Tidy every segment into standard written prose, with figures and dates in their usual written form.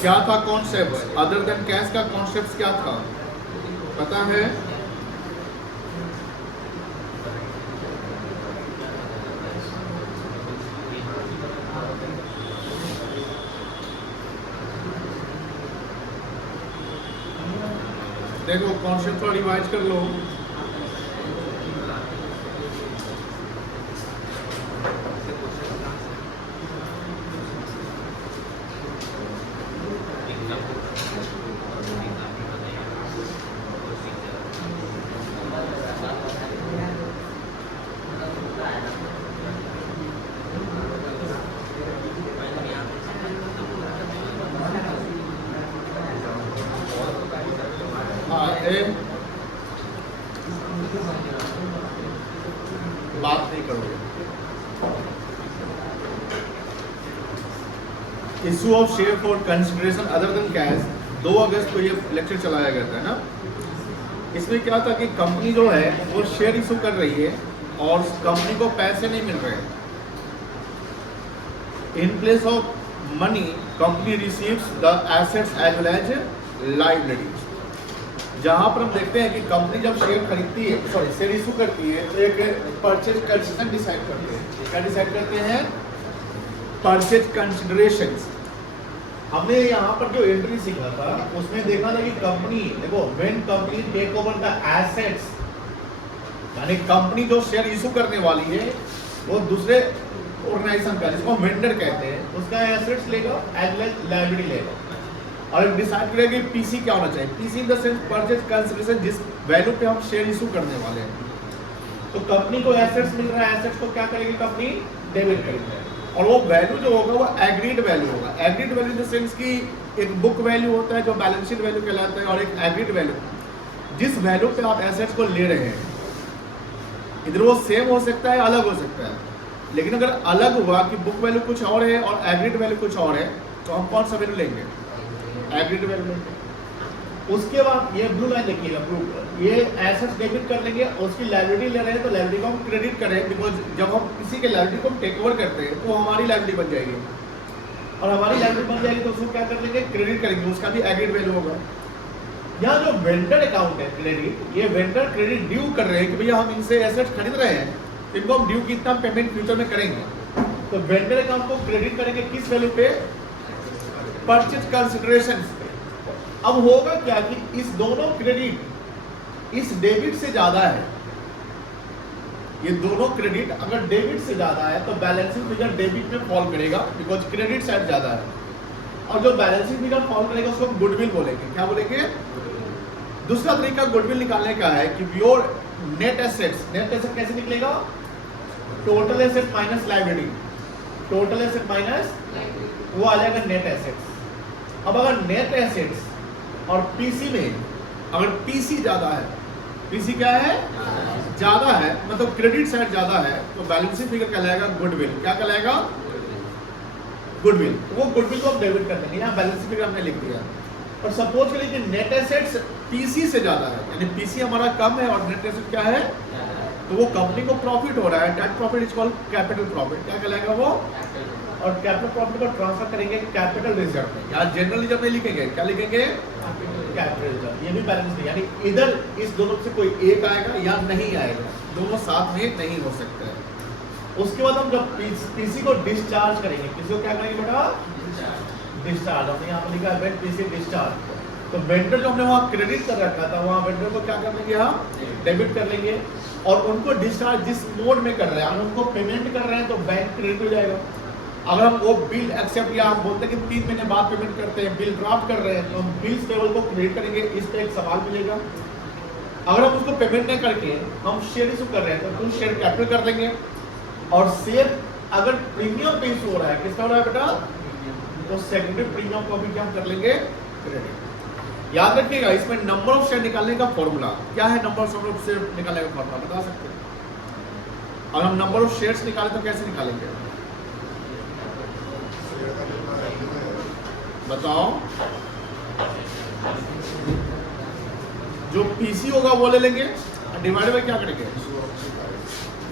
क्या था concept, other than cash का कॉन्सेप्ट क्या था पता है? देखो कॉन्सेप्ट को रिवाइज कर लो। बात नहीं करोगे। Issue of share for consideration other than cash 2 अगस्त को ये लेक्चर चलाया गया था ना। इसमें क्या था कि कंपनी जो है वो शेयर इशू कर रही है और कंपनी को पैसे नहीं मिल रहे। In place of money company receives the assets as well as liabilities. जहां पर हम देखते हैं कि कंपनी जब शेयर खरीदती है, सॉरी शेयर इशू करती है, तो एक परचेज कंसिडरेशन डिसाइड करते हैं। क्या डिसाइड करते हैं? Purchase considerations. हमने यहाँ पर जो एंट्री सीखा था उसमें देखा था कि कंपनी, देखो when company take over the assets, यानी कंपनी जो शेयर इशू करने वाली है वो दूसरे ऑर्गेनाइजेशन का, जिसको वेंडर कहते हैं, उसका एसेट्स लेगा एज वेल एज लायबिलिटी लेगा और डिसाइड करेगा कि पीसी क्या होना चाहिए। PC in the sense purchase consideration, जिस वैल्यू पे हम शेयर इशू करने वाले हैं। तो कंपनी को एसेट्स मिल रहा है, एसेट्स को क्या करेगी कंपनी? डेबिट करेगी। और वो वैल्यू जो होगा वो एग्रीड वैल्यू होगा। Agreed value in the sense की एक बुक वैल्यू होता है जो बैलेंस शीट वैल्यू कहलाता है, और एक एग्रीड वैल्यू जिस वैल्यू पे आप एसेट्स को ले रहे हैं। इधर वो सेम हो सकता है, अलग हो सकता है, लेकिन अगर अलग हुआ कि बुक वैल्यू कुछ और है और एग्रीड वैल्यू कुछ और है, तो हम कौन सा वैल्यू लेंगे? एग्रीड वैल्यू लेंगे। उसके बाद ये ब्लू लाइन देखिएगा, ब्लू, ये एसेट्स डेबिट कर लेंगे, उसकी लायबिलिटी ले रहे हैं तो लायबिलिटी को हम क्रेडिट करें, बिकॉज जब हम किसी के लायबिलिटी को टेक ओवर करते हैं तो हमारी लायबिलिटी बन जाएगी, और हमारी लायबिलिटी बन जाएगी तो उसको क्या कर लेंगे? क्रेडिट करेंगे, उसका भी एग्रीड वैल्यू होगा। यहाँ जो वेंडर अकाउंट है क्रेडिट, ये वेंडर क्रेडिट ड्यू कर रहे हैं कि भैया हम इनसे एसेट्स खरीद रहे हैं, इनको हम ड्यू कितना पेमेंट फ्यूचर में करेंगे। तो वेंडर अकाउंट को क्रेडिट करेंगे किस वैल्यू पे? Purchase consideration. अब होगा क्या कि इस दोनों क्रेडिट इस डेबिट से ज्यादा है, ये दोनों क्रेडिट अगर डेबिट से ज्यादा है तो बैलेंसिंग फिगर डेबिट में फॉल करेगा, बिकॉज क्रेडिट साइड ज्यादा है। और जो बैलेंसिंग फिगर फॉल करेगा उसको हम गुडविल बोलेंगे। क्या बोलेंगे? दूसरा तरीका गुडविल निकालने का है कि your net assets, net asset कैसे निकलेगा? Total asset minus liability, total asset minus, वो आ जाएगा नेट एसेट्स। अब अगर नेट एसेट्स और पीसी में अगर पीसी ज्यादा है, पीसी क्या है? ज्यादा है, मतलब क्रेडिट साइड ज्यादा है, तो बैलेंसिंग फिगर कहलाएगा गुडविल। क्या कहलाएगा? गुडविल। वो गुडविल को हम डेबिट कर देंगे, यहाँ बैलेंसिंग फिगर हमने लिख दिया। और सपोज करिए कि नेट एसेट्स पीसी से ज्यादा है, यानी पीसी हमारा कम है और नेट एसेट क्या है? तो वो कंपनी को प्रॉफिट हो रहा है, that profit is called capital profit. क्या कहलाएगा वो? और कैपिटल प्रॉफिट को ट्रांसफर करेंगे कैपिटल रिजर्व में, या जनरल रिजर्व में लिखेंगे। क्या लिखेंगे? Capital reserve. ये भी बैलेंस है, यानी इधर इस दोनों से कोई एक आएगा या नहीं आएगा, दोनों साथ में नहीं हो सकते हैं। उसके बाद हम जब पीसी को डिस्चार्ज करेंगे, किसी को क्या करेंगे बेटा? डिस्चार्ज। हमने यहाँ पर लिखा है पीसी डिस्चार्ज। तो वेंडर जो हमने वहाँ क्रेडिट कर रखा था, वहाँ वेंडर को क्या कर लेंगे? हम डेबिट कर लेंगे। और उनको डिस्चार्ज जिस मोड में कर रहे हैं, उनको पेमेंट कर रहे हैं तो बैंक क्रेडिट हो जाएगा। अगर हम वो बिल एक्सेप्ट, या हम बोलते हैं कि 3 महीने बाद पेमेंट करते हैं, बिल ड्राफ्ट कर रहे हैं, तो हम बिल्स टेबल को क्रिएट करेंगे। इस पे एक सवाल मिलेगा। अगर हम उसको पेमेंट नहीं करके हम शेयर इशू कर रहे हैं तो फुल शेयर कैपिटल कर देंगे। और शेयर अगर प्रीमियम पे इशू हो रहा है, किसका हो रहा है बेटा? तो सेकेंडरी प्रीमियम को भी क्या कर लेंगे? क्रेडिट। याद रखिएगा, इसमें नंबर ऑफ शेयर निकालने का फॉर्मूला क्या है? नंबर ऑफ शेयर निकालने का फॉर्मूला बता सकते हैं? अगर हम नंबर ऑफ शेयर्स निकालें तो कैसे निकालेंगे? बताओ। जो पीसी होगा वो ले लेंगे, डिवाइड बाय क्या करेंगे?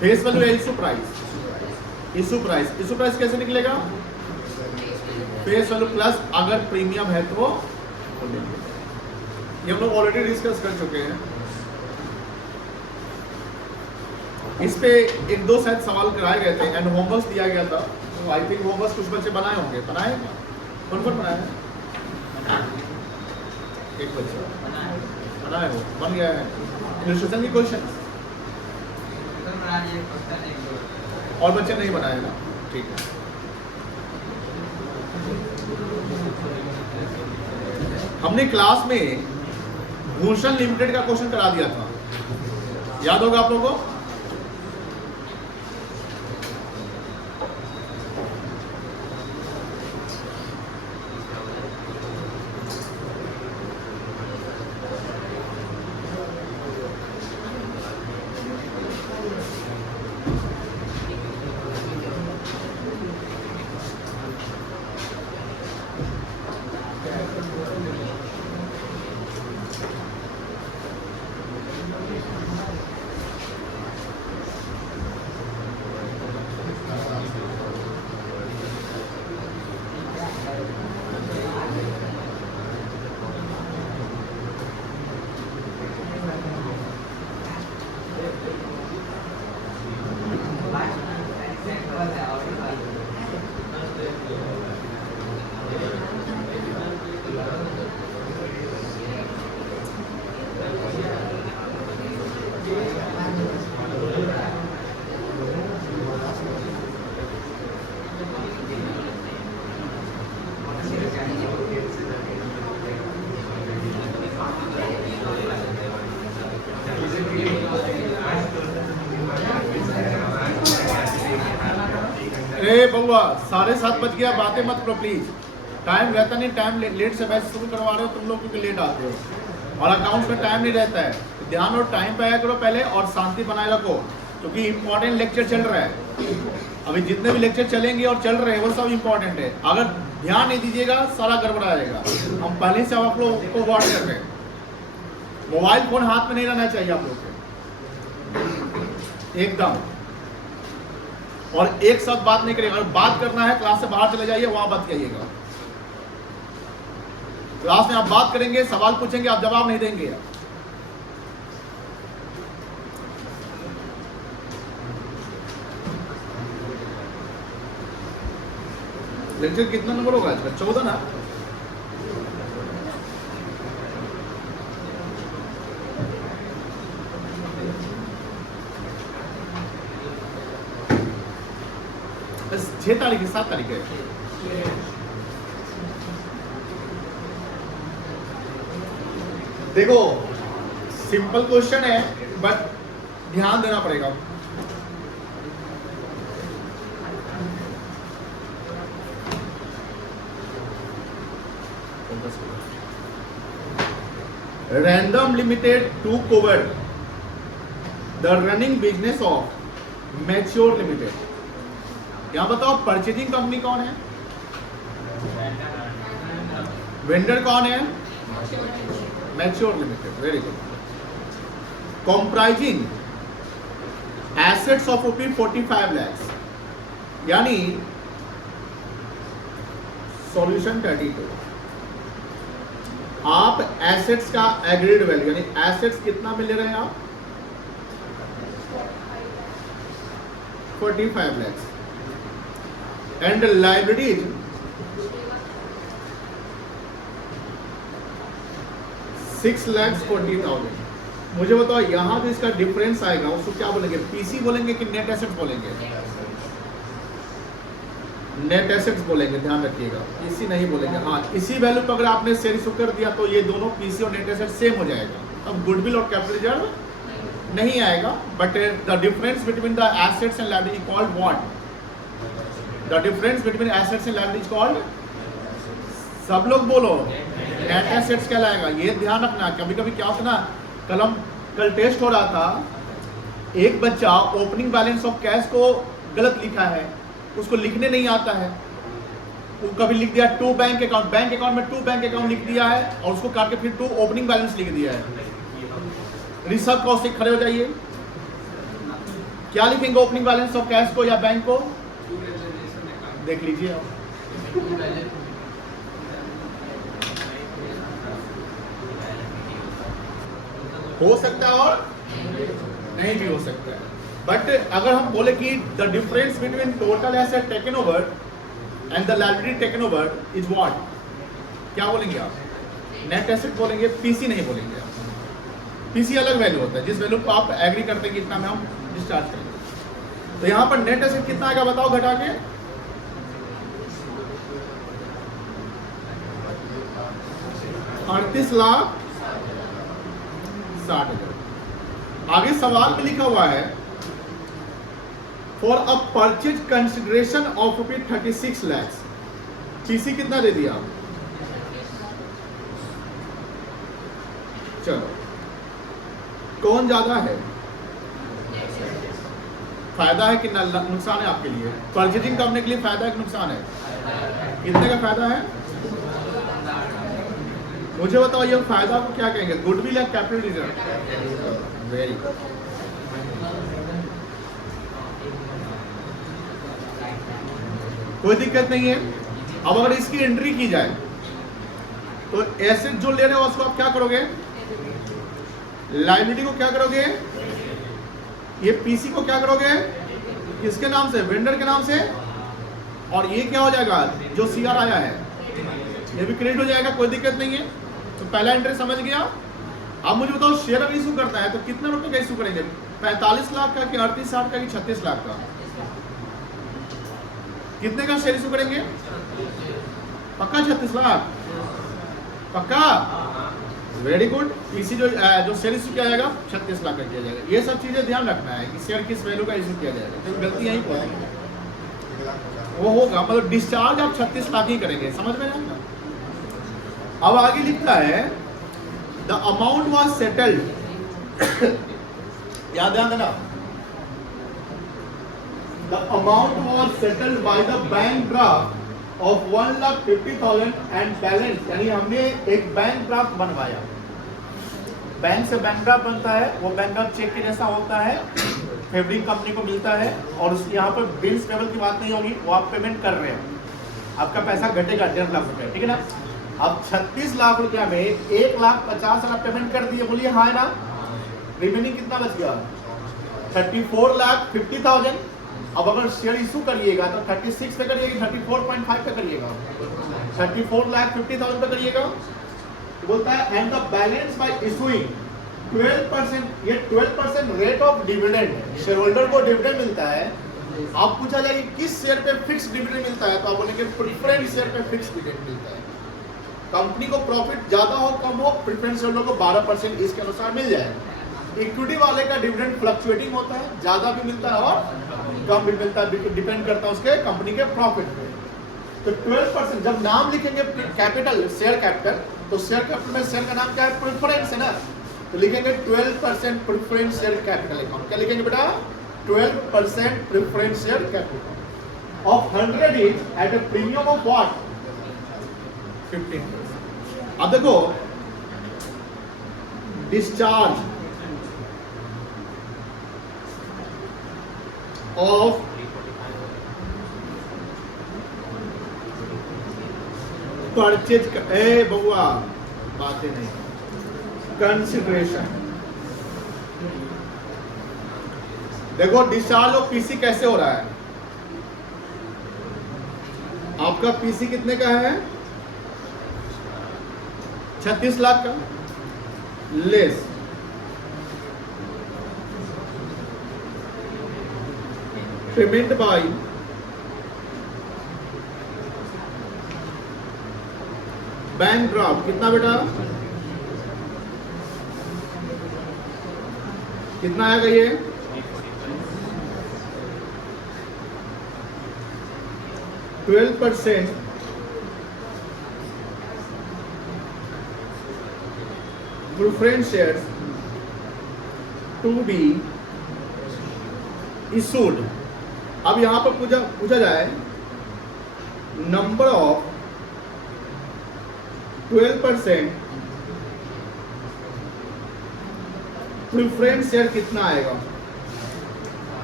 फेस वैल्यू या issue price? Issue price. Issue price कैसे निकलेगा? फेस वैल्यू प्लस अगर प्रीमियम है तो ये हम लोग ऑलरेडी डिस्कस कर चुके हैं। इस पे एक दो शायद सवाल कराए गए थे एंड होमवर्क दिया गया था, तो आई थिंक होमवर्क कुछ बच्चे बनाए होंगे। बनाए क्या? कौन कौन बनाया है? एक बच्चा बनाए हो, बन गया है इलस्ट्रेशन की क्वेश्चन, और बच्चे नहीं बनाए ना, ठीक है। हमने क्लास में भूषण लिमिटेड का क्वेश्चन करा दिया था, याद होगा आप लोगों को? बउआ 7:30 बज गया, बातें मत करो प्लीज। टाइम रहता नहीं, टाइम लेट से बैच शुरू करवा रहे हो तुम लोग क्योंकि लेट आते हो, और अकाउंट्स में टाइम नहीं रहता है। ध्यान और टाइम पे आया करो पहले, और शांति बनाए रखो क्योंकि इंपॉर्टेंट लेक्चर चल रहा है। अभी जितने भी लेक्चर चलेंगे और चल रहे हैं वो सब इंपॉर्टेंट है। अगर ध्यान नहीं दीजिएगा सारा गड़बड़ा जाएगा। हम पहले से आप लोग को वार्न कर रहे हैं, मोबाइल फोन हाथ में नहीं रहना चाहिए आप लोग के एकदम, और एक साथ बात नहीं करेगा। अगर बात करना है क्लास से बाहर चले जाइए, वहां बात करिएगा। क्लास में आप बात करेंगे, सवाल पूछेंगे, आप जवाब नहीं देंगे। लेक्चर कितना नंबर होगा इसका? 14 ना? बस 6 तारीख है, 7 तारीख है। देखो सिंपल क्वेश्चन है बट ध्यान देना पड़ेगा। Random limited to cover the running business of mature limited. यहां बताओ परचेजिंग कंपनी कौन है, वेंडर कौन है? Mature limited, very good. Comprising assets of ₹45 lakhs, यानी सॉल्यूशन 32। आप एसेट्स का एग्रीड वैल्यू यानी एसेट्स कितना में ले रहे हैं आप? 45 lakhs एंड लाइबिलिटीज 6,40,000। मुझे बताओ यहां जो इसका डिफरेंस आएगा उसको क्या बोलेंगे? पीसी बोलेंगे कि नेट एसेट्स बोलेंगे? नेट एसेट्स बोलेंगे, ध्यान रखिएगा, पीसी नहीं बोलेंगे। हाँ, इसी वैल्यू पर अगर आपने शेयर इशू कर दिया तो ये दोनों पीसी और नेट एसेट सेम हो जाएगा। अब गुडविल और कैपिटल रिजर्व नहीं आएगा, but the difference between the assets and liability called what? The difference between assets and liability called, सब लोग बोलो, नेट एसेट्स कहलाएगा। ये ध्यान रखना। कभी कभी क्या होता ना, कल टेस्ट हो रहा था, एक बच्चा ओपनिंग बैलेंस ऑफ कैश को गलत लिखा है, उसको लिखने नहीं आता है। वो कभी लिख दिया 2 बैंक अकाउंट, बैंक अकाउंट में 2 बैंक अकाउंट लिख दिया है और उसको काट के फिर 2 ओपनिंग बैलेंस लिख दिया है। ऋषभ कौशिक खड़े हो जाइए, क्या लिखेंगे ओपनिंग बैलेंस ऑफ कैश को या बैंक को? देख लीजिए आप। हो सकता है और नहीं भी हो सकता है। बट अगर हम बोले कि the difference between total asset taken over and the liability taken over is what, क्या बोलेंगे आप? नेट एसेट बोलेंगे, पीसी नहीं बोलेंगे आप। पीसी अलग वैल्यू होता है, जिस वैल्यू को आप एग्री करते हैं कि इतना में हम डिस्चार्ज करेंगे। तो यहाँ पर नेट एसेट कितना आएगा बताओ घटा के? 38,60,000। आगे सवाल में लिखा हुआ है for a purchase consideration of ₹36 lakh. PC कितना दे दिया? चलो कौन ज्यादा है? फायदा है कि नुकसान है आपके लिए? परचेजिंग करने के लिए फायदा है कि नुकसान है? कितने का फायदा है मुझे बताओ। ये फायदा को क्या कहेंगे? गुडविल या कैपिटल रिजर्व? Very good. कोई दिक्कत नहीं है। अब अगर इसकी एंट्री की जाए तो एसेट जो ले रहे हो उसको आप क्या करोगे? लायबिलिटी को क्या करोगे? ये पीसी को क्या करोगे? किसके नाम से? वेंडर के नाम से। और ये क्या हो जाएगा? जो सीआर आया है ये भी क्रेडिट हो जाएगा, कोई दिक्कत नहीं है। तो पहला एंट्री समझ गया। अब मुझे बताओ शेयर अगर इशू करता है तो कितने रुपए का इशू करेंगे? 45 लाख का कि 38,60 का कि 36 लाख का? कितने का शेयर इशू करेंगे? पक्का 36 लाख? पक्का? Very good. पीसी जो शेयर इशू किया जाएगा 36 लाख का किया जाएगा। ये सब चीजें ध्यान रखना है कि शेयर किस वैल्यू का इशू किया जाएगा। तो गलती यही वो होगा, मतलब डिस्चार्ज आप 36 लाख ही करेंगे। समझ में आएगा? अब आगे लिखता है द अमाउंट वॉज सेटल्ड। याद ध्यान देना, the amount was settled by the bank draft of 1,50,000 and balance, यानी हमने एक बैंक ड्राफ्ट बनवाया। बैंक से बैंक ड्राफ्ट बनता है, वो बैंक ड्राफ्ट चेक के जैसा होता है, फेवरिंग कंपनी को मिलता है। और उसके यहाँ पर बिल्स पेबल की बात नहीं होगी, वो आप पेमेंट कर रहे हो, आपका पैसा घटेगा 1.5 लाख रुपए, ठीक है ना। अब 36 लाख रुपया में 1,50,000 पेमेंट कर दिए, बोलिए हाँ है ना। रिमेनिंग कितना बच गया? 34,50,000। अब अगर शेयर इशू करिएगा तो 36 पे करिएगा, 34.5 पे करिएगा, 34,50,000 पे करिएगा। बोलता है and the balance bye issuing 12%। ये 12% rate of dividend, share holder को डिविडेंड मिलता है। आप पूछा जाए कि किस शेयर पे फिक्स डिविडेंड मिलता है, तो आप बोलेंगे प्रेफरेंस शेयर पे फिक्स डिविडेंड मिलता है। कंपनी को प्रॉफिट ज्यादा हो कम हो, प्रेफरेंस शेयर को 12% इसके अनुसार मिल जाएगा। इक्विटी वाले का डिविडेंड फ्लक्चुएटिंग होता है, ज्यादा भी मिलता है और कम भी मिलता है, डिपेंड करता है उसके कंपनी के प्रॉफिट पे। तो 12% जब नाम लिखेंगे कैपिटल, शेयर कैपिटल, तो शेयर कैपिटल में शेयर का नाम क्या है? प्रेफरेंस है ना। तो लिखेंगे 12% प्रेफरेंस शेयर कैपिटल अकाउंट। क्या लिखेंगे बेटा? 12% preference share capital of 100 is at a premium of what? 15%। अब देखो डिस्चार्ज ऑफ परचेज, ए बउआ बातें नहीं, कंसिडरेशन। देखो डिस्चार्ज ऑफ पीसी कैसे हो रहा है? आपका पीसी कितने का है? 36 लाख का, less payment by bank draft. कितना बेटा? कितना आएगा ये? 12% preference shares to be issued. अब यहां पर पूछा जाए नंबर ऑफ 12% प्रेफरेंस शेयर कितना आएगा?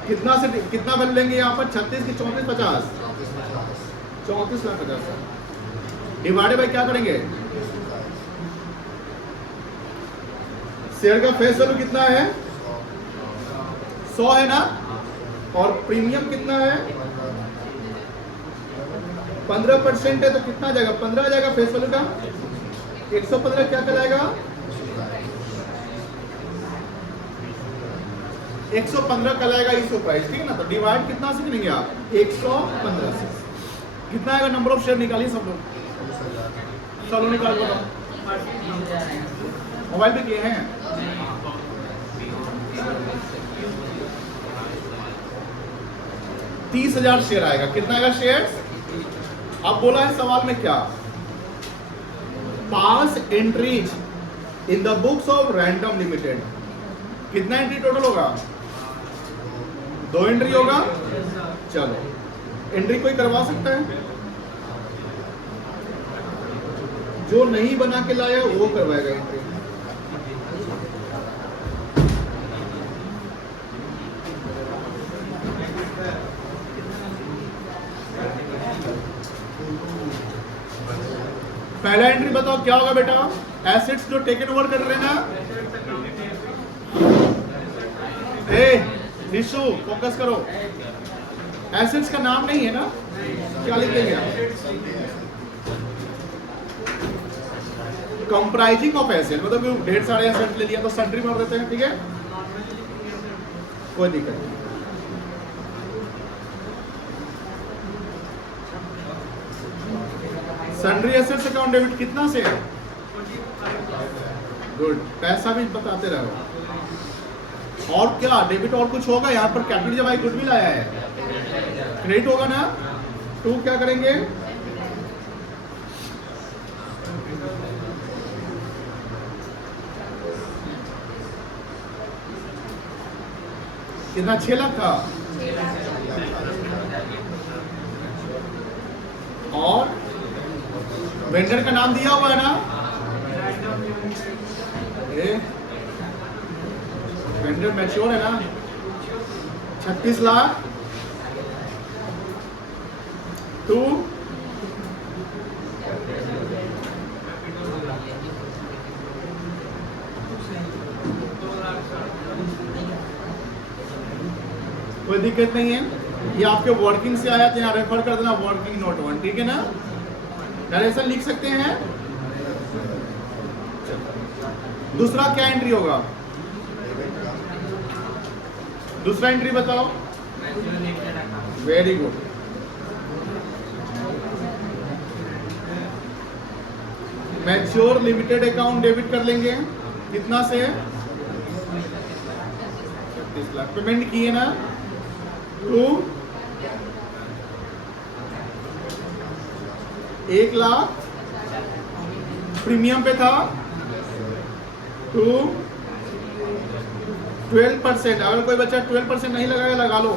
कितना से कितना बन लेंगे यहाँ पर? 36 की 34 50, 34,50,000 डिवाइडेड बाय क्या करेंगे? शेयर का फेस वैल्यू कितना है? 100 है ना, और प्रीमियम कितना है? 15% है, तो कितना आ जाएगा? 15 आ जाएगा फेस वैल्यू का। 115 क्या कहलाएगा? 115 कहलाएगा इशू प्राइस, ठीक है ना। तो डिवाइड कितना से करेंगे आप? 115 से। कितना आएगा? नंबर ऑफ शेयर निकालिए सब लोग, चलो निकाल दो। मोबाइल पे किए हैं? 30,000 शेयर आएगा। कितना आएगा शेयर? अब बोला है सवाल में क्या? Pass entries in the books of random limited. कितना एंट्री टोटल होगा? 2 एंट्री होगा। चलो, एंट्री कोई करवा सकता है? जो नहीं बना के लाया वो करवाएगा एंट्री। पहला एंट्री बताओ क्या होगा बेटा? एसेट्स जो टेकन ओवर कर रहे हैं ना। निशु फोकस करो, एसेट्स का नाम नहीं है ना, क्या लिख देंगे आप? कंप्राइजिंग ऑफ एसेट, मतलब ढेर सारे एसेट ले लिया तो सन्ड्री मार देते हैं, ठीक है, कोई दिक्कत नहीं। सन्ड्री एसेट्स अकाउंट डेबिट कितना से है? गुड, पैसा भी बताते रहो। और क्या डेबिट और कुछ होगा यहाँ पर? कैपिटल जब आई गुडविल आया है, क्रेडिट होगा ना। 2 क्या करेंगे? कितना? 6 लाख था। और वेंडर का नाम दिया हुआ है ना? वेंडर मैच्योर है ना? 36 लाख। 2 कोई दिक्कत नहीं है, ये आपके वर्किंग से आया तो यहाँ रेफर कर देना, वर्किंग नोट 1, ठीक है ना। नरेशन लिख सकते हैं। दूसरा क्या एंट्री होगा? दूसरा एंट्री बताओ। Very good. Mature limited account debit कर लेंगे। कितना से? 36 लाख पेमेंट किए ना। 2 1 लाख प्रीमियम पे था। 2 12%। अगर कोई बच्चा 12% नहीं लगाएगा, लगा लो।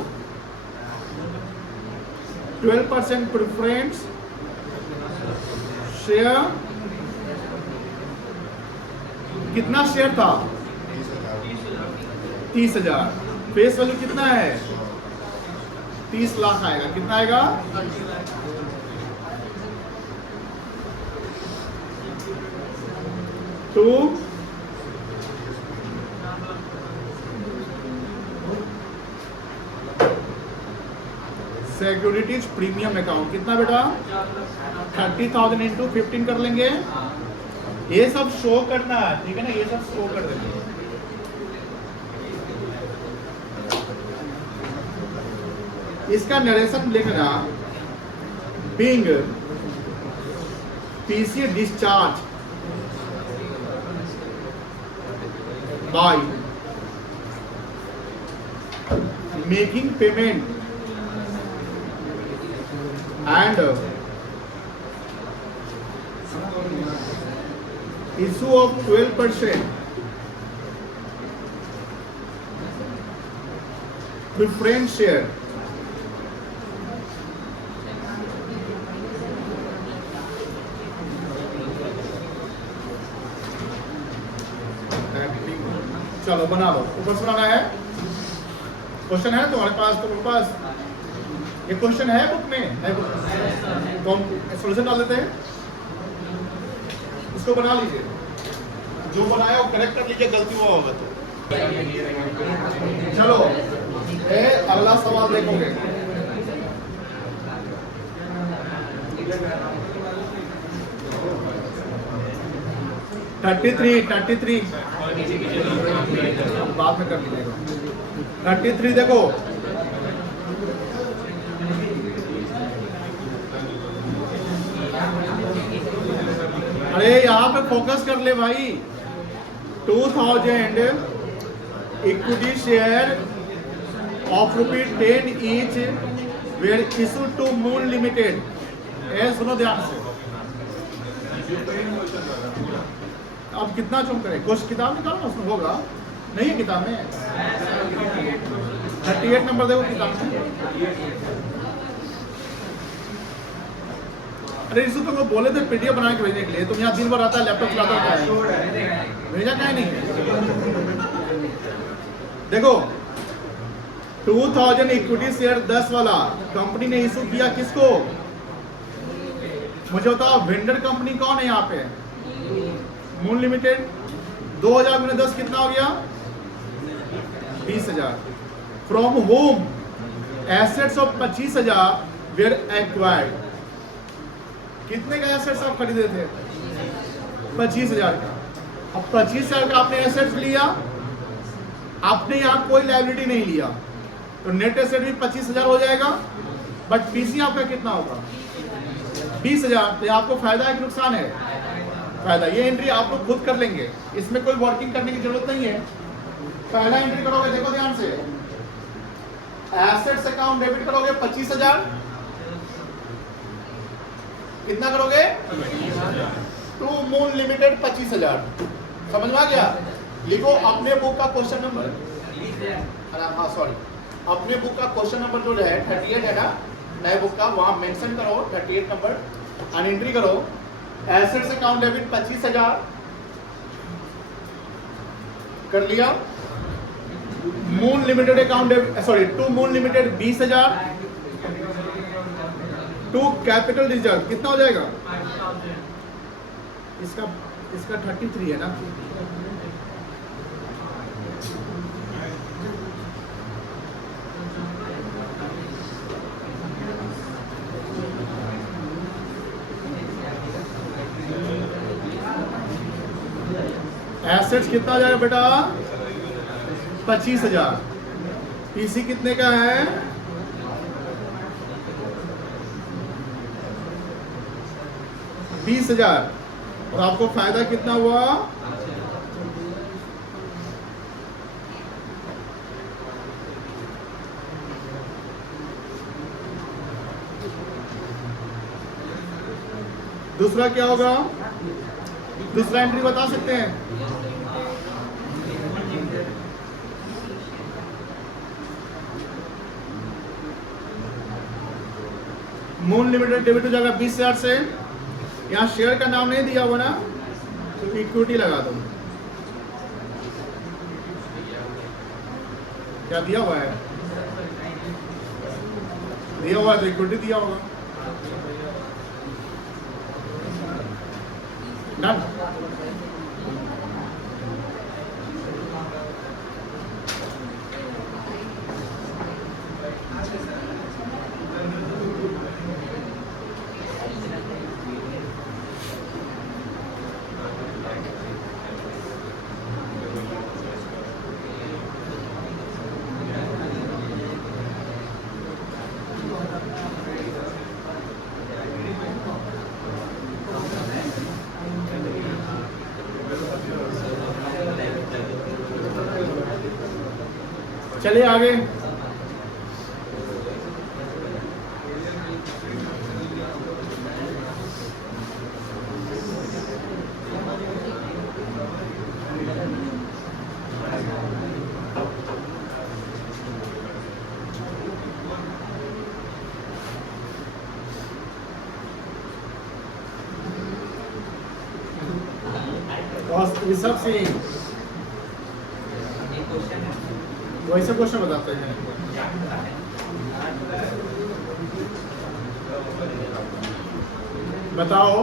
12% प्रेफरेंस शेयर। कितना शेयर था? 30,000। फेस वैल्यू कितना है? 30 लाख आएगा। कितना आएगा? 2 सिक्योरिटीज प्रीमियम अकाउंट। कितना बेटा? 30,000 इंटू 15 कर लेंगे। ये सब शो करना है, ठीक है ना, ये सब शो कर देंगे। इसका नरेशन लिखना, being PC discharge by making payment and issue of 12% preference share चलो बना लो। ऊपर सुनाना है। क्वेश्चन है तुम्हारे पास? तुम्हारे पास ये क्वेश्चन है बुक में? है बुक, तो हम सोल्यूशन डाल देते हैं। इसको बना लीजिए। जो बनाया वो करेक्ट कर लीजिए, गलती हुआ होगा तो। चलो अगला सवाल देखोगे। थर्टी थ्री बाद में कर लीजिएगा। 33 देखो, अरे यहाँ पे फोकस कर ले भाई। 2000 equity share of ₹10 each were issued to Moon Limited. सुनो ध्यान से, अब कितना चुम करें, कुछ किताब निकालो ना, उसमें होगा नहीं है किताब में। 38 नंबर देखो किताब में। अरे इसे तो लोग बोले थे पीडीएफ बना के भेजने के लिए, तुम यहाँ दिन भर आता है लैपटॉप चलाता है, भेजा क्या नहीं। देखो 2000 इक्विटी शेयर 10 वाला कंपनी ने इशू किया किसको, मुझे बताओ। वेंडर कंपनी कौन है यहाँ पे, मून लिमिटेड। 2000 में 10 कितना हो गया, 20,000। From home assets of 25,000 were acquired. कितने का एसेट्स आप खरीदे थे, 25,000 का। अब 25,000 का आपने एसेट्स लिया, आपने यहाँ कोई लायबिलिटी नहीं लिया, तो नेट एसेट भी 25,000 हो जाएगा। बट पीसी आपका कितना होगा, 20,000। तो आपको फायदा है कि नुकसान है, फायदा। ये एंट्री आप लोग खुद कर लेंगे, इसमें कोई वर्किंग करने की जरूरत नहीं है। पहला एंट्री करोगे, देखो ध्यान से, एसेट्स अकाउंट डेबिट करोगे 25,000, कितना करोगे, टू मून लिमिटेड 25,000। समझ में आ गया। लिखो अपने बुक का क्वेश्चन नंबर, हाँ सॉरी, अपने बुक का क्वेश्चन नंबर जो है 38 है ना, नए बुक का, वहां मेंशन करो 38 नंबर, एंड एंट्री करो एसेट्स अकाउंट डेबिट 25,000 कर लिया। Moon Limited account debit, sorry to Moon Limited 20,000, to capital reserve कितना हो जाएगा, इसका 33 है ना। एसेट्स कितना हो जाएगा बेटा, 25,000। पीसी कितने का है, 20,000। और आपको फायदा कितना हुआ, दूसरा क्या होगा, दूसरा एंट्री बता सकते हैं, मून लिमिटेड डेबिट हो जाएगा 20,000 से। यहाँ शेयर का नाम नहीं दिया हुआ ना, तो इक्विटी लगा दो। क्या दिया हुआ है, दिया हुआ है तो इक्विटी दिया होगा। डन। चलिए आगे। ऋषभ सिंह वैसे क्वेश्चन बताते हैं। बताओ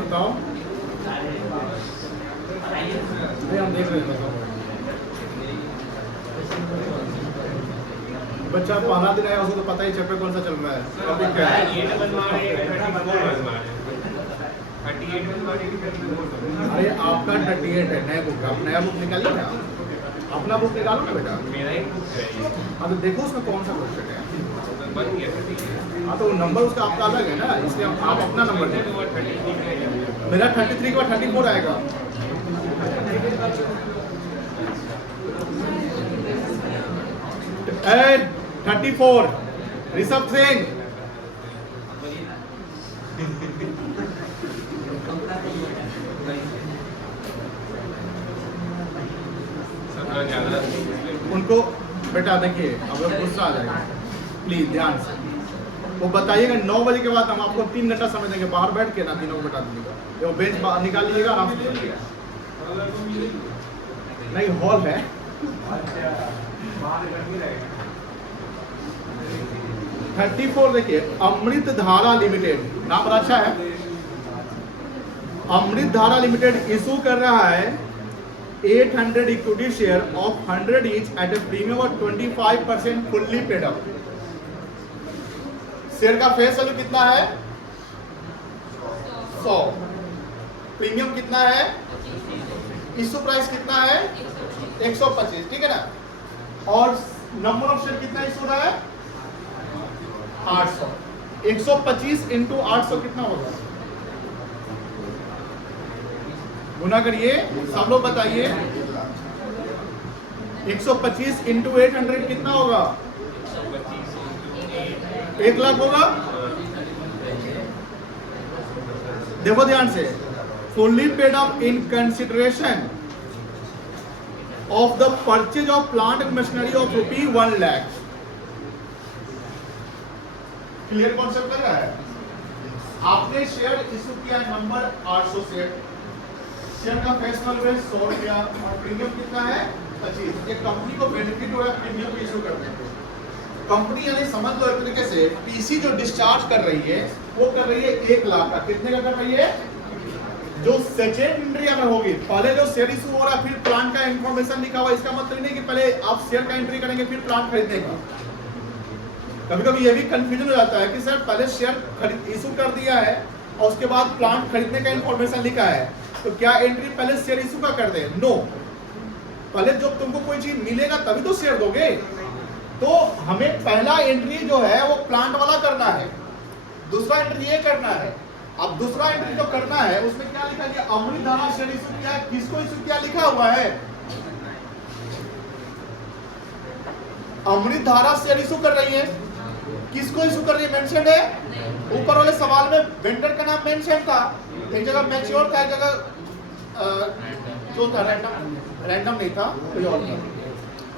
बताओ देख रहे हैं बच्चा पहला दिन आया उसको तो पता ही चैप्टर कौन सा चल रहा है, टॉपिक क्या है। अरे आपका 38 है, नया बुक, आप नया बुक निकालिए ना, अपना बुक निकालो ना बेटा। मेरा ही बुक है। हाँ तो देखो उसमें कौन सा क्वेश्चन है। बन गया था, ठीक है। हाँ तो नंबर उसका आपका अलग है ना, इसलिए आप अपना नंबर दें। मेरा 33 के बाद 34 आएगा। 34 ऋषभ सिंह। उनको बेटा देखिए अब गुस्सा आ जाएगा, प्लीज ध्यान से वो बताइएगा। 9 बजे के बाद हम आपको 3 घंटा समय देंगे, बाहर बैठ के ना तीनों को बता दीजिएगा। वो बेंच निकाल लीजिएगा, आराम से चलिएगा। नहीं हॉल है। 34 देखिए, अमृत धारा लिमिटेड, नाम बड़ा अच्छा है। अमृत धारा लिमिटेड इशू कर रहा है 800 equity share of 100 each eight a premium of 25% fully paid up. Share का फेस वैल्यू कितना है? 100। प्रीमियम कितना है? इशू प्राइस कितना है? 125, ठीक है ना। और नंबर ऑफ शेयर कितना इशू रहा है? 800। 125 इंटू 800 कितना होगा? गुना करिए, सब लोग बताइए। 125 इंटू 800 कितना होगा? 1 लाख होगा। देखो ध्यान से, fully paid up in consideration of the purchase of plant and machinery of ₹1 lakh. Clear concept लग रहा है? आपने शेयर इशू किया नंबर 800 शेयर, शेयर का फेस वैल्यू है 100 रुपया और प्रीमियम कितना है? 25। ये कंपनी को बेनिफिट हो रहा है प्रीमियम इशू करने को। कंपनी यानी समझ लो एक तरीके से पीसी जो डिस्चार्ज कर रही है वो कर रही है 1 लाख का। कितने का कर रही है? जो सेकेंड एंट्री अगर होगी, पहले जो शेयर इशू हो रहा है फिर प्लांट का इंफॉर्मेशन लिखा हुआ, इसका मतलब नहीं कि पहले आप शेयर का एंट्री करेंगे फिर प्लांट खरीदने का। कभी कभी ये भी कंफ्यूजन हो जाता है कि सर पहले शेयर इशू कर दिया है और उसके बाद प्लांट खरीदने का इंफॉर्मेशन लिखा है, तो क्या एंट्री पहले शेयर इशू का कर दे? नो, पहले जब तुमको कोई चीज मिलेगा तभी तो शेयर दोगे। तो हमें पहला एंट्री जो है वो प्लांट वाला करना है, दूसरा एंट्री ये करना है। अब दूसरा एंट्री जो करना है उसमें क्या लिखा गया? अमृत धारा शेयर इशू किया, किसको इशू किया लिखा हुआ है? अमृत धारा शेयर इशू कर रही है, किसको इशू कर रही है मेंशन है? ऊपर वाले सवाल में वेंडर का नाम मेंशन था, एक जगह मैच्योर था, एक जगह जो था रैंडम नहीं था, कोई और था,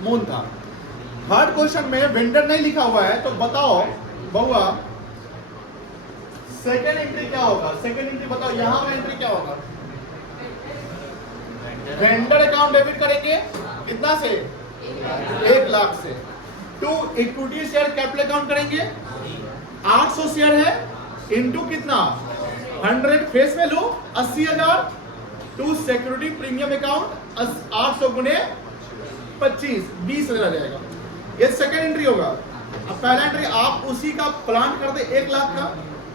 मून था। थर्ड क्वेश्चन में वेंडर नहीं लिखा हुआ है, तो बताओ बहुआ सेकेंड एंट्री क्या होगा? सेकेंड एंट्री बताओ, यहां पर एंट्री क्या होगा? वेंडर अकाउंट डेबिट करेंगे कितना से? 1 लाख से। To equity share capital account करेंगे, 800 शेयर है इनटू कितना? 100 face value 80,000 to security premium account 800 गुने 25 20,000 आ जाएगा। ये सेकेंड एंट्री होगा। अब पहला एंट्री आप उसी का प्लांट कर दे 1 लाख का,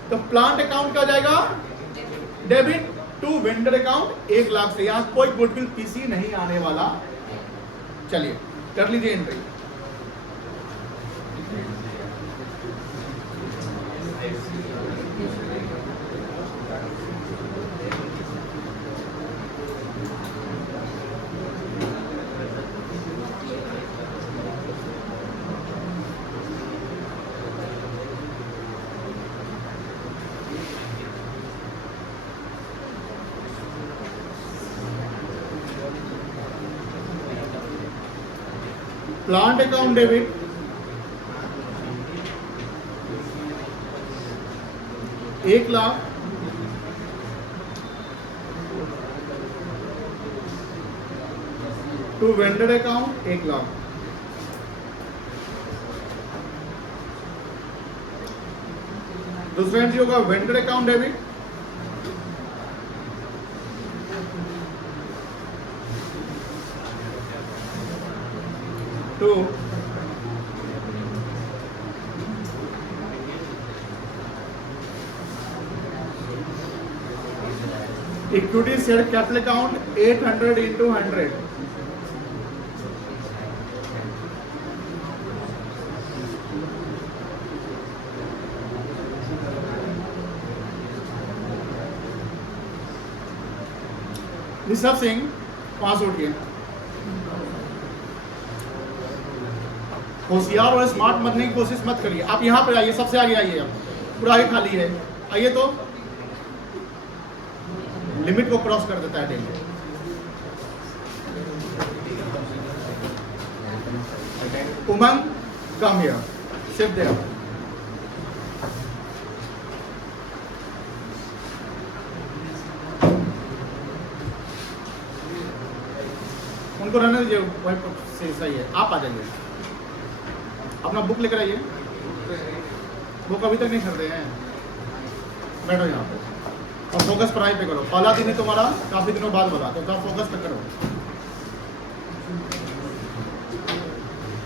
तो प्लांट अकाउंट का जाएगा debit to vendor account 1 lakh से। यहां कोई गुडविल पीसी नहीं आने वाला। चलिए कर लीजिए एंट्री। प्लांट अकाउंट डेबिट एक lakh to vendor account 1 lakh. दूसरा एंट्री होगा vendor account debit 2 equity share capital account 800 into 100 Rishabh Singh 5 उठ गए। होशियार और स्मार्ट बनने की कोशिश मत करिए। आप यहाँ पर आइए, सबसे आगे आइए। आप पूरा आगे खाली है, आइए। तो लिमिट को क्रॉस कर देता है डेली। उमंग कम हियर, सिर्फ देयर। उनको रहने दीजिए, वही सही है। आप आ जाइए, अपना बुक लेकर आइए। बुक अभी तक नहीं खरीदे हैं, बैठो यहाँ पे और फोकस पढ़ाई पे करो। पहला दिन है तुम्हारा, काफी दिनों बाद बोला, तो थोड़ा फोकस पे करो,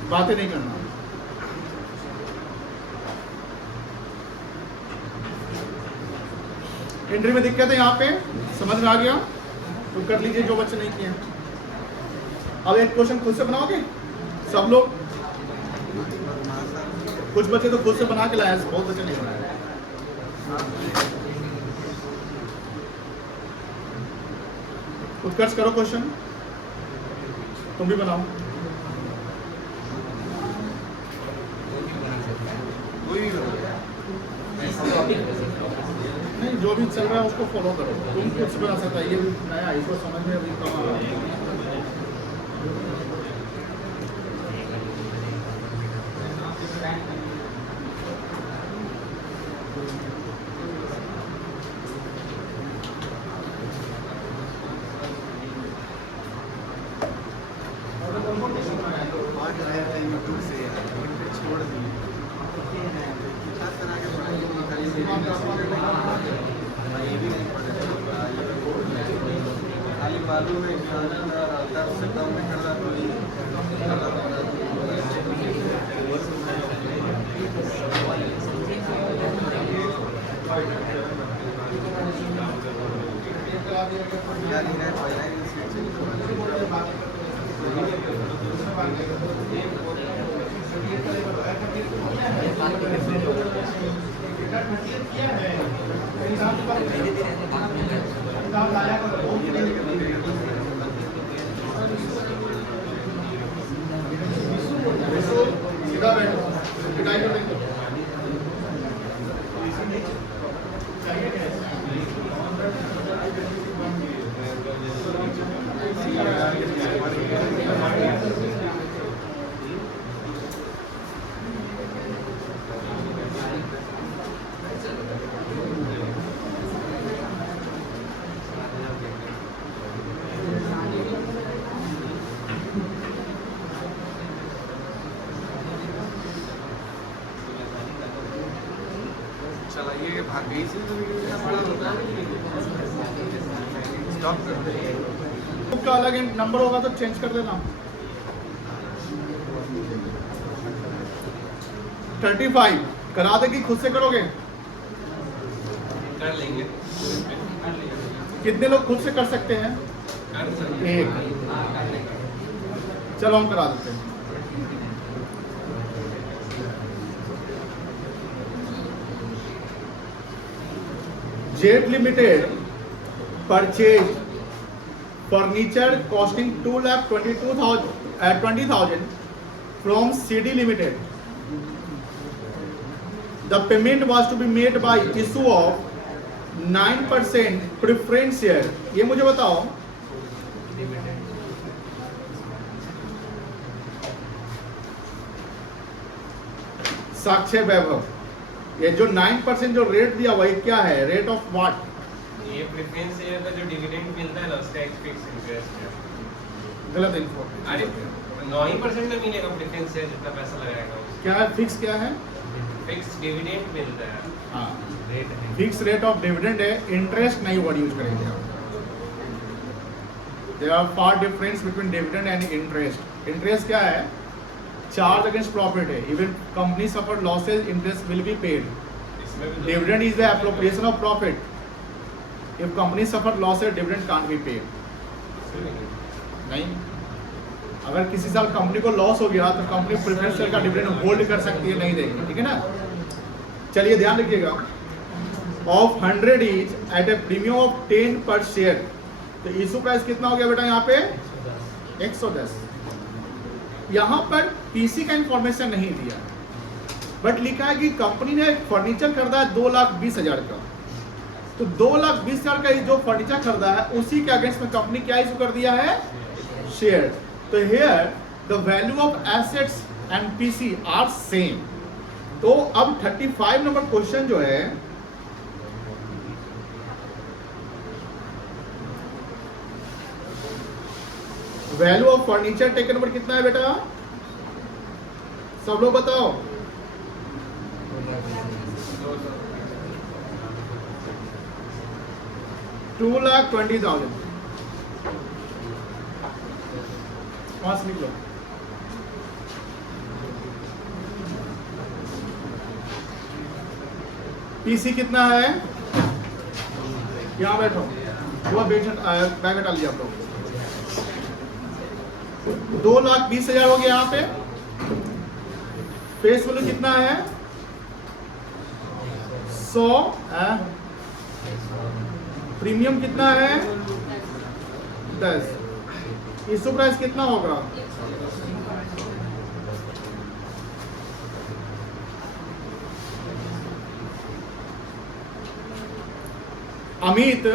बातें नहीं करना। एंट्री में दिक्कत है यहाँ पे, समझ में आ गया तो कर लीजिए जो बच्चे नहीं किए हैं। अब एक क्वेश्चन खुद से बनाओगे सब लोग? कुछ बच्चे तो खुद से बना के लाए, बहुत बच्चे नहीं बनाए। उत्कर्ष करो क्वेश्चन, तुम भी बनाओ। नहीं, जो भी चल रहा है उसको फॉलो करो। तुम खुद से बना सकता है, ये नया इसको समझ में अभी कम आ रहा है। चलाइए भाग गई से स्टॉप कर दो। बुक का अलग नंबर होगा तो चेंज कर देना। 35 करा दे कि खुद से करोगे? कर लेंगे। कितने लोग खुद से कर सकते हैं? कर सकते एक। चलो हम करा देते हैं। Jet limited purchase furniture costing 2,22,000 from CD Limited. The payment was to be made by issue of 9% preference share. ये मुझे बताओ, साक्ष्य वैभव, ये जो 9% जो रेट दिया हुआ है क्या है? Rate of what? ये प्रेफरेंस शेयर का जो डिविडेंड मिलता है ना, उसका एक फिक्स इंटरेस्ट है। गलत इन्फो। अरे 9% में मिलेगा प्रेफरेंस शेयर, जितना पैसा लगाएगा उसका। क्या है फिक्स? क्या है? फिक्स डिविडेंड मिलता है। हाँ, रेट है। फिक्स रेट ऑफ डिविडेंड है, इंटरेस्ट नहीं वर्ड यूज करेंगे आप। There are far difference between dividend and interest. Interest क्या है? चार्ज अगेंस्ट प्रॉफिट है। Even company suffer losses interest will be paid. इसमें भी dividend is the appropriation of profit. If company suffer losses dividend can't be paid. नहीं, अगर किसी साल company को लॉस हो गया तो कंपनी प्रेफरेंस शेयर का डिविडेंड होल्ड कर सकती है, नहीं देगी, ठीक है ना। चलिए ध्यान रखिएगा, of 100 is at a premium of 10 per share. तो इशू प्राइस कितना हो गया बेटा यहाँ पे 110। यहाँ पर पीसी का इंफॉर्मेशन नहीं दिया, बट लिखा है कि कंपनी ने फर्नीचर खरीदा है 2,20,000 का। तो 2,20,000 का जो फर्नीचर खरीदा है उसी के अगेंस्ट में कंपनी क्या इशू कर दिया है, शेयर। तो here the value of assets and PC are same. तो अब 35 नंबर क्वेश्चन जो है, value of furniture taken number कितना है बेटा, सब लोग बताओ। 2,20,000। वहां से निकलो। पीसी कितना है, यहाँ बैठो, वो बैग हटा लिया आप लोग। 2,20,000 हो गया यहाँ पे। फेस वैल्यू कितना है 100। प्रीमियम कितना है 10। इशू प्राइस कितना होगा, अमित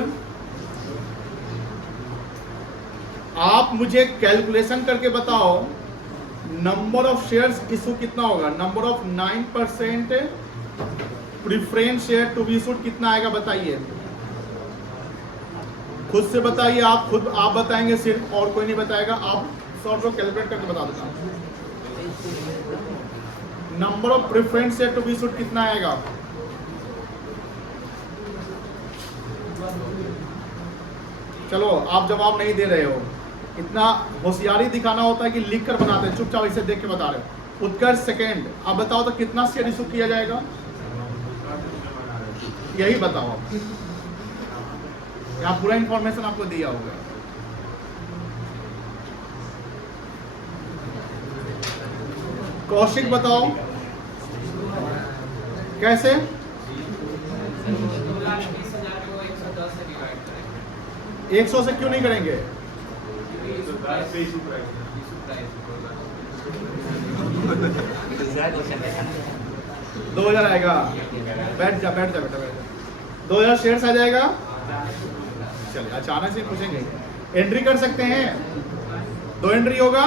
आप मुझे कैलकुलेशन करके बताओ नंबर ऑफ शेयर्स इशू कितना होगा। Number of 9% preference share to be issued कितना आएगा बताइए, खुद से बताइए। आप खुद आप बताएंगे सिर्फ, और कोई नहीं बताएगा। आप सॉर्ट को कैलकुलेट करके बता देना। Number of preference share to be issued कितना आएगा, चलो आप जवाब नहीं दे रहे हो। इतना होशियारी दिखाना होता है कि लिख कर बनाते हैं, चुपचाप इसे देख के बता रहे हो। उत्कर्ष सेकेंड, आप बताओ तो कितना शेयर इशू किया जाएगा, यही बताओ। यहाँ पूरा इंफॉर्मेशन आपको दिया होगा। कौशिक बताओ कैसे, 100 से क्यों नहीं करेंगे, 2,000 आएगा। बैठ जा बेटा, बैठ जा। 2,000 शेयर्स आ जाएगा। चलिए अचानक से पूछेंगे, एंट्री कर सकते हैं, 2 एंट्री होगा।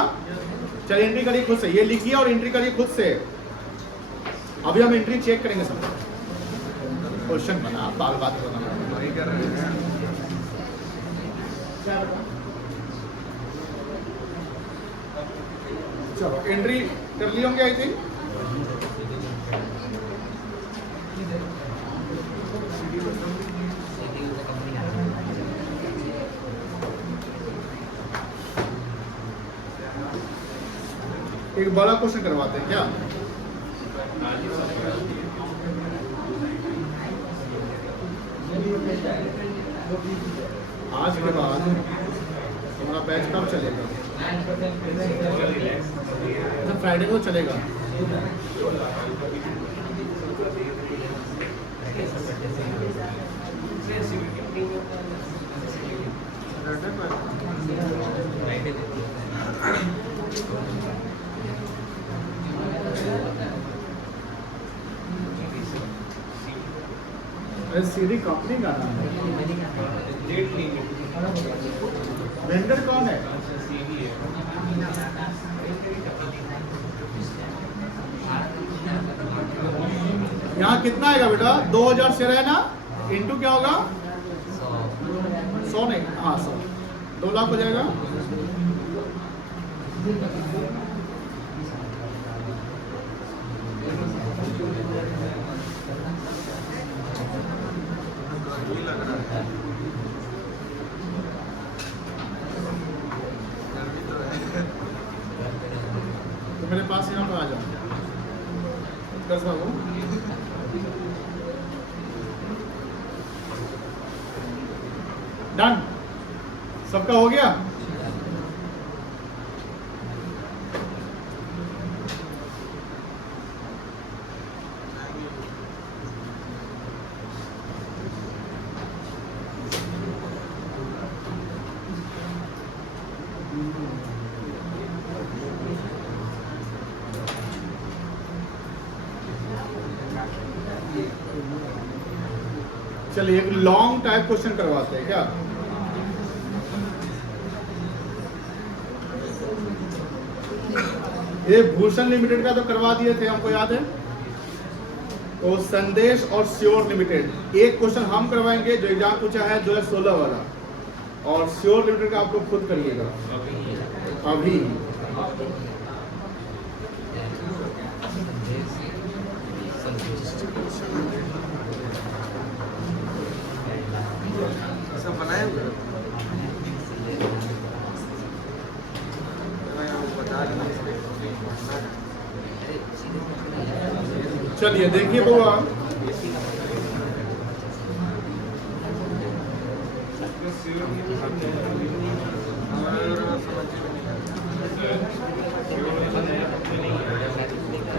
चलिए एंट्री करिए खुद से, ये लिखिए और एंट्री करिए खुद से। अभी हम एंट्री चेक करेंगे सब। क्वेश्चन बना, बाल बात बना, वही कर रहे हैं। चलो एंट्री कर ली होंगे आई थिंक। एक बड़ा क्वेश्चन करवाते हैं क्या, आज के बाद हमारा बैच कब चलेगा, अच्छा फ्राइडे को चलेगा। अरे सीधी कंपनी का नाम है, वेंडर कौन है, यहाँ कितना आएगा बेटा, 2,000 शेयर है ना, इंटू क्या होगा 100 नहीं, हाँ 100, 2 लाख हो जाएगा। मेरे पास यहाँ पे आ जाओ उत्कर्ष बाबू। डन, सबका हो गया। चलिए एक लॉन्ग टाइप क्वेश्चन करवाते हैं क्या। ये भूषण लिमिटेड का तो करवा दिए थे, हमको याद है। तो संदेश और श्योर लिमिटेड एक क्वेश्चन हम करवाएंगे जो एग्जाम पूछा है 2016 वाला, और श्योर लिमिटेड का आप लोग खुद करिएगा अभी। सब बनाए हुए हैं। बता देना इसमें। चलिए देखिए बउआ,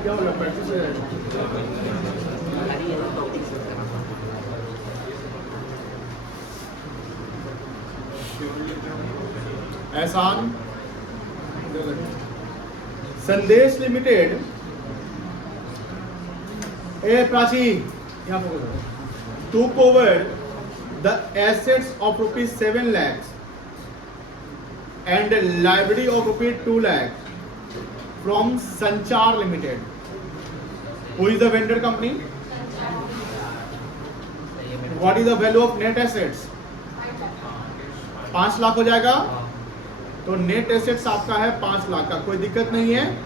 क्या हो गया प्रैक्टिस है? एहसान संदेश लिमिटेड, ए प्राची यहाँ took over the assets of rupees 7 lakhs and a liability of rupees 2 lakhs from Sanchar Limited. Who is the vendor company? What is the value of net assets? 5 lakh हो जाएगा। तो नेट एसेट्स आपका है 5 लाख का, कोई दिक्कत नहीं है।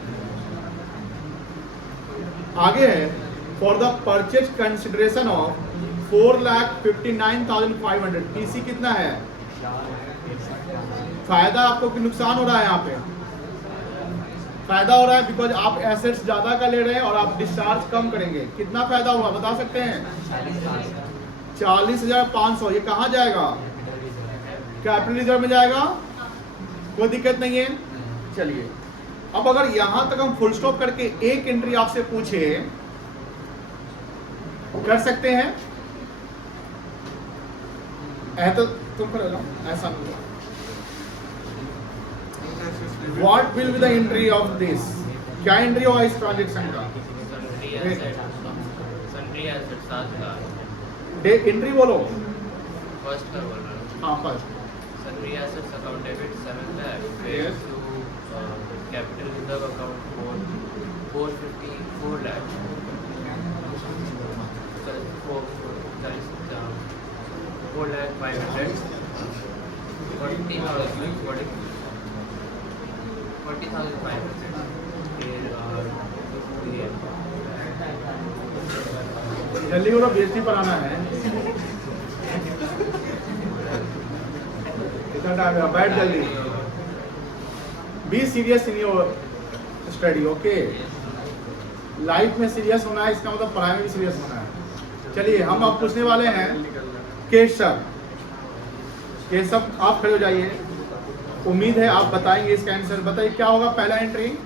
आगे है for the purchase consideration of 4,59,500। PC कितना है? फायदा आपको कि नुकसान हो रहा है? यहाँ पे फायदा हो रहा है बिकॉज आप एसेट्स ज्यादा का ले रहे हैं और आप डिस्चार्ज कम करेंगे। कितना फायदा हुआ बता सकते हैं? 40,500। ये कहाँ जाएगा? कैपिटल रिजर्व में जाएगा, कोई दिक्कत नहीं है। चलिए अब अगर यहां तक हम फुल स्टॉप करके एक एंट्री आपसे पूछे, कर सकते हैं? तो तुम कर लो, ऐसा नहीं। What will be the entry of this? क्या एंट्री होगा इस ट्रांजेक्शन का? डे एंट्री बोलो। फर्स्ट का बोल रहा हूँ। हाँ first. Sundry assets account debit 7 lakh Yes. to capital reserve account 454 lakh. Sorry, 4 lakh 500. 40,500. जल्दी करो, बेइज्जती पर आना है। बैठ जल्दी। Be serious in your study, okay. Life में सीरियस होना है, इसका मतलब पढ़ाई में भी सीरियस होना है। चलिए हम अब पूछने वाले हैं केशव। केशव आप खड़े हो जाइए, उम्मीद है आप बताएंगे इसका आंसर। बताइए क्या होगा पहला एंट्री?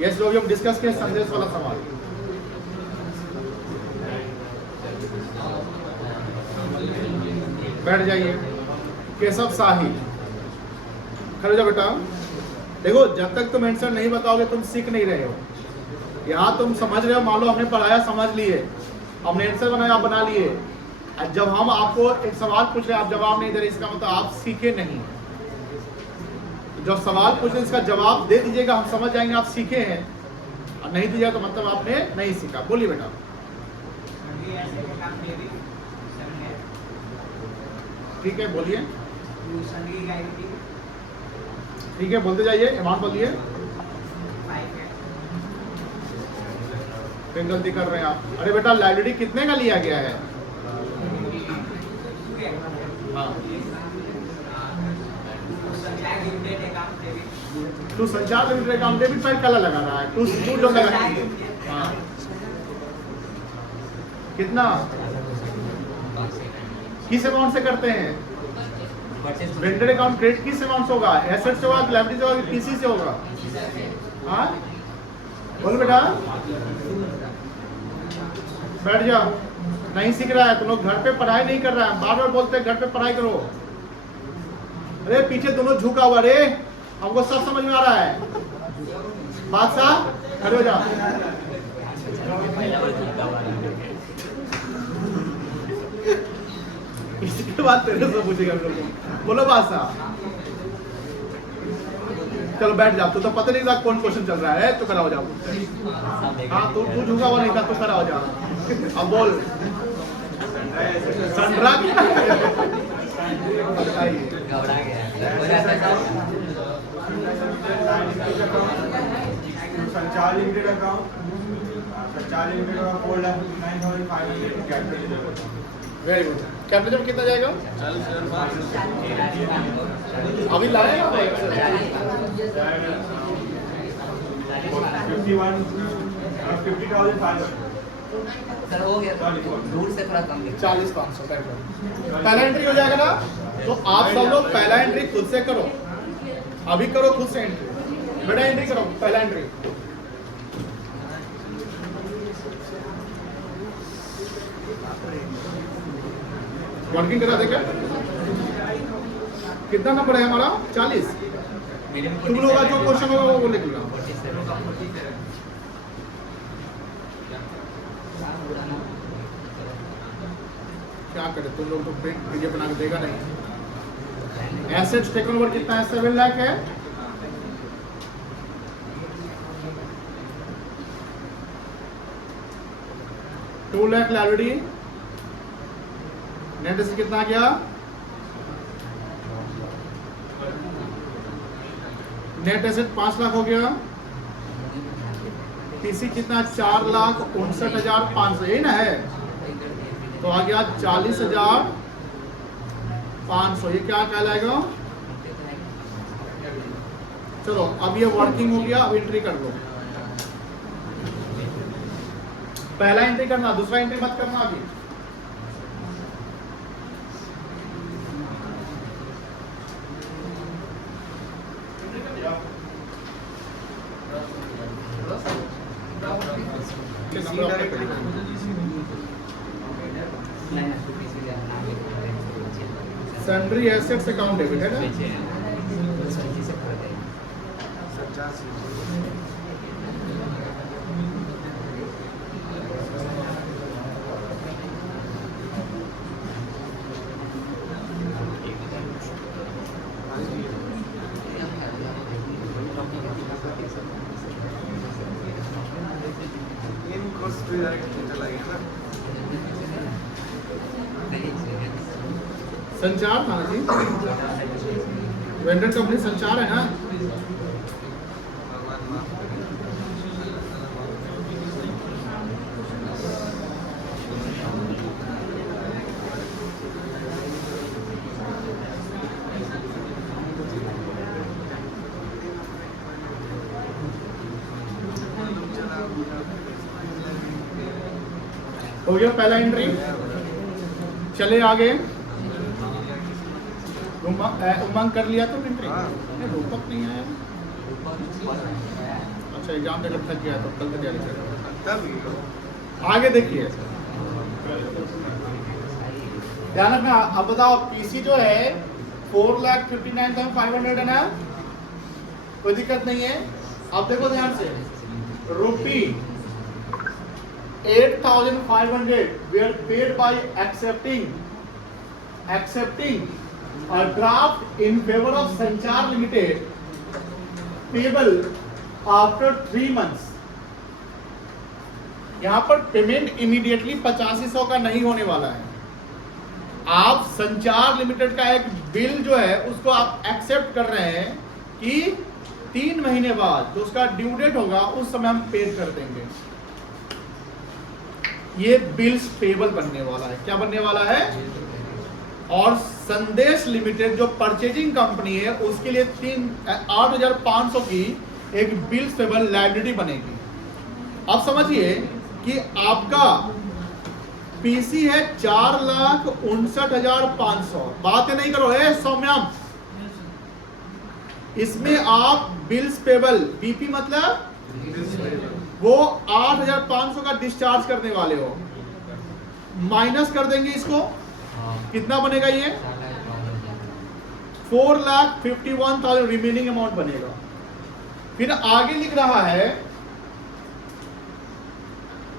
यस लोग हम डिस्कस किए संदेश वाला सवाल। बैठ जाइए। केशव शाही खड़े हो जाओ बेटा। देखो जब तक तुम आंसर नहीं बताओगे तुम सीख नहीं रहे हो। यहाँ तुम समझ रहे हो, मान लो हमने पढ़ाया समझ लिए, हमने आंसर बनाया आप बना लिए। जब हम आपको एक सवाल पूछ रहे हैं आप जवाब नहीं दे रहे, इसका मतलब आप सीखे नहीं। जब सवाल पूछे इसका जवाब दे दीजिएगा, हम समझ जाएंगे आप सीखे हैं, और नहीं दीजिएगा तो मतलब आपने नहीं सीखा। बोलिए बेटा। ठीक है बोलिए। ठीक है बोलते जाइए। ईमान बोलिए। फिर गलती कर रहे हैं आप। अरे बेटा लाइब्रेरी कितने का लिया गया है? हाँ टू संचार limited account debit file colour लगा रहा है, टू जो लगाती है। हाँ कितना किस अमाउंट से करते हैं? वेंडर अकाउंट क्रेडिट किस अमाउंट से होगा? एसेट से होगा, लायबिलिटी से होगा, पीसी से होगा? हाँ बोल बेटा, बैठ जा। नहीं सीख रहा है तुम लोग, घर पे पढ़ाई नहीं कर रहा है, बार बार बोलते हैं घर पे पढ़ाई करो। अरे पीछे दोनों झुका हुआ रे, हमको सब समझ में आ रहा है। बादशाह खड़े हो जा। इसके बाद तेरे से पूछेगा हम लोग, बोलो बादशाह। चलो बैठ जा, तू तो पता नहीं था कौन क्वेश्चन चल रहा है, तो खड़ा हो जाओ। हाँ तू झुका हुआ नहीं था, तू खड़ा हो जा। अब बोल संड्रा घबरा गया। संचार लिमिटेड अकाउंट, संचार लिमिटेड का 4,09,500 कैपिटल। Very good. कैपिटल कितना जाएगा? अभी लाए 50,500। सर हो गया, दूर से थोड़ा कम 40,500। पहला एंट्री हो जाएगा ना, तो आप सब लोग पहला एंट्री खुद से करो, अभी करो खुद से एंट्री। बेटा एंट्री करो, पहला एंट्री। वर्किंग करा देगा। कितना नंबर है हमारा? 40। तुम लोगों का जो क्वेश्चन होगा वो लिखूंगा। क्या करे तुम लोग, तो पीडीएफ बना के देगा नहीं। एसेट्स टेकन ओवर कितना है? 7 लाख है। Two lakh liability. Net asset कितना आ गया? नेट एसेट 5 लाख हो गया। पीसी कितना? 4,59,500, यही ना है? तो आ गया 40,500। ये क्या कहलाएगा? चलो अब ये वर्किंग हो गया, अब एंट्री कर लो। पहला एंट्री करना, दूसरा एंट्री मत करना अभी। सन्ड्री एसेट्स अकाउंट डेबिट है ना? संचार था ना जी, वेंडर कंपनी संचार है ना? हो गया पहला एंट्री। चले आगे। उमंग कर लिया तो एंट्री? रूपक नहीं आया। अच्छा एग्जाम देकर थक गया तो कल तैयारी करेगा। आगे देखिए, ध्यान रखना। अब बताओ पीसी जो है 4,59,500 है ना? कोई दिक्कत नहीं है। अब देखो ध्यान से, रुपी 8,500 were paid by accepting a draft in favor of Sanchar Limited payable after 3 months। यहाँ पर पेमेंट इमीडिएटली 8500 का नहीं होने वाला है। आप संचार लिमिटेड का एक बिल जो है उसको आप एक्सेप्ट कर रहे हैं कि 3 महीने बाद जो उसका ड्यू डेट होगा उस समय हम पे कर देंगे। ये बिल्स पेबल बनने वाला है। क्या बनने वाला है? और संदेश लिमिटेड जो परचेजिंग कंपनी है उसके लिए 8,500 की एक बिल्स पेबल लायबिलिटी बनेगी। अब समझिए कि आपका पीसी है 4,59,500। बातें नहीं करो सौम्यम, इसमें आप बिल्स पेबल बीपी मतलब वो 8,500 का डिस्चार्ज करने वाले हो, माइनस कर देंगे इसको, कितना बनेगा ये 4,51,000 रिमेनिंग अमाउंट बनेगा। फिर आगे लिख रहा है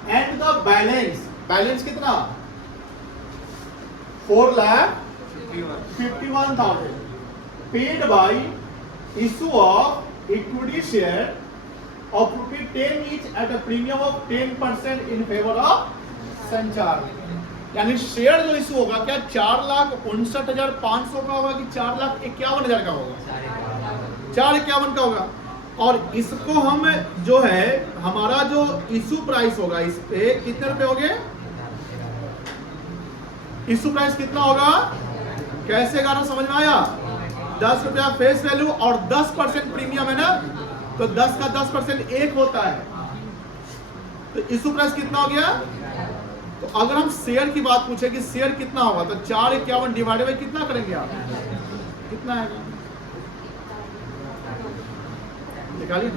एंड द बैलेंस, बैलेंस कितना 4,51,000 paid by issue of equity share of ₹10 each at a premium of 10% in favor of संचार। यानी शेयर जो इशू होगा क्या 4,59,500 का होगा कि 4,51,000 का होगा? 4,51 का होगा। और इसको हम जो है हमारा जो इशू प्राइस होगा इस पे कितने रुपए हो गए? इशू प्राइस कितना होगा? कैसे गाना समझ में आया? 10 रुपया फेस वैल्यू और 10% प्रीमियम है ना, तो 10 का 10% 1 होता है, तो इशू प्राइस कितना हो गया? तो अगर हम शेयर की बात पूछे कि शेयर कितना होगा तो 4,51 डिवाइडेड बाई कितना करेंगे आप? कितना आएगा? निकालिए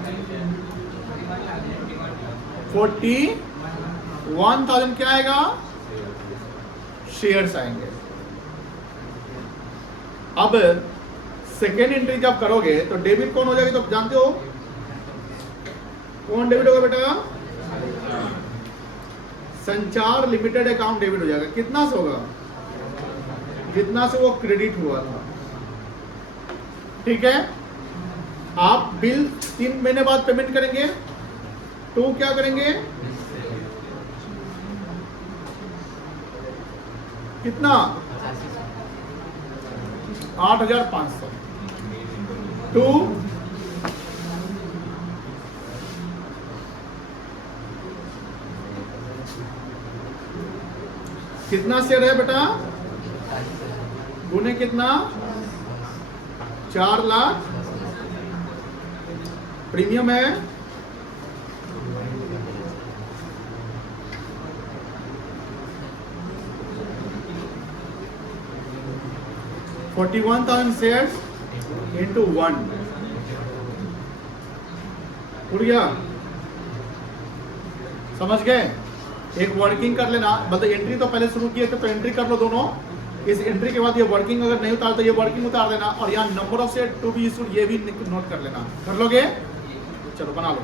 41,000 क्या आएगा? शेयर्स आएंगे। अब सेकेंड एंट्री जब करोगे तो डेबिट कौन हो जाएगी तो जानते हो कौन डेबिट होगा बेटा? संचार लिमिटेड अकाउंट डेबिट हो जाएगा। कितना से होगा? जितना से वो क्रेडिट हुआ था। ठीक है, आप बिल 3 महीने बाद पेमेंट करेंगे तो क्या करेंगे? कितना? 8,500 टू कितना शेयर है बेटा? गुने कितना? 4 लाख प्रीमियम है, $41,000 शेयर्स इंटू 1 उड़ गया। समझ गए? एक वर्किंग कर लेना, मतलब एंट्री तो पहले शुरू किए थे तो एंट्री कर लो दोनों। इस एंट्री के बाद ये वर्किंग अगर नहीं उतार तो ये वर्किंग उतार देना, और यहाँ number of share to be issued ये भी नोट कर लेना। कर लोगे? चलो बना लो।